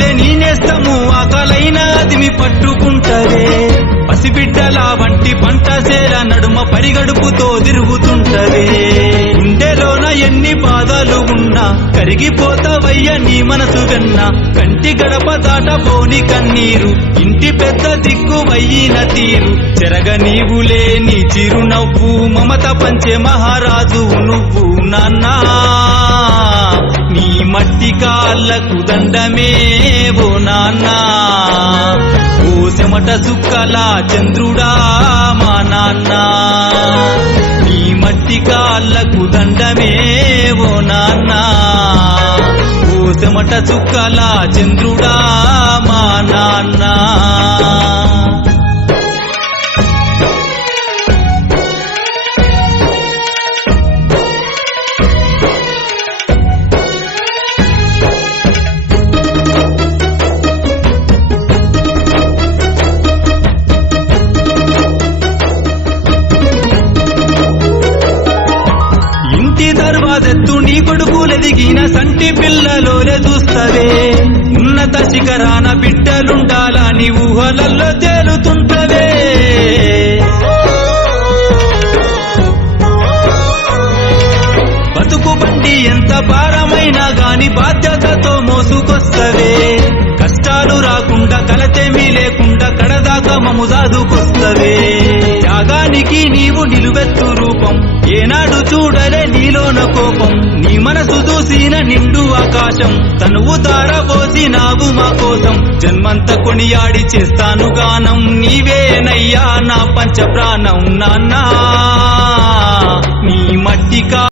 నీవులే నేనేస్తాము ఆకలైన అదిమి పట్టుకుంటదే పసిబిడ్డల వంటి పంట సేల నడుమ పరిగడుపుతో తిరుగుతుంటదే గుండెలోన ఎన్ని బాధలు ఉన్నా కరిగిపోతావయ్య నీ మనసు వెన్న కంటి గడప దాటబోని కన్నీరు ఇంటి పెద్ద దిక్కువయ్యిన తీరు చెరగ నీవులే నీ చిరునవ్వు మమత పంచే మహారాజు నువ్వు నాన్నా నీ మట్టి కాళ్ళకు దండమే ఓ నాన్నా ఓ చెమట సుక్కల చంద్రుడా మా నాన్న నీ మట్టి కాళ్ళకు దండమే ఓ నాన్న ఓ చెమట సుక్కల చంద్రుడా మా నాన్న దర్వాజెత్తు నీ కొడుకులెదిగిన సంటి పిల్లలోలే చూస్తవే ఉన్నత శిఖరాన బిడ్డలుండాలని ఊహలల్లో తేలుతుంటవే బతుకు బండి ఎంత భారమైనా గాని బాధ్యతతో మోసుకొస్తవే కష్టాలు రాకుండా కలతేమీ లేకుండా కడదాకా మము సాదుకొస్తవే త్యాగానికి నీవు నిలువెత్తు రూపం ఏనాడు చూడలే నీలోన కోపం నీ మనసు చూసిన నిండు ఆకాశం తనువు తారబోసినావు మా కోసం జన్మంత కొనియాడి చేస్తాను గానం నీవేనయ్యా నా పంచ ప్రాణం నాన్నా నీ మట్టికా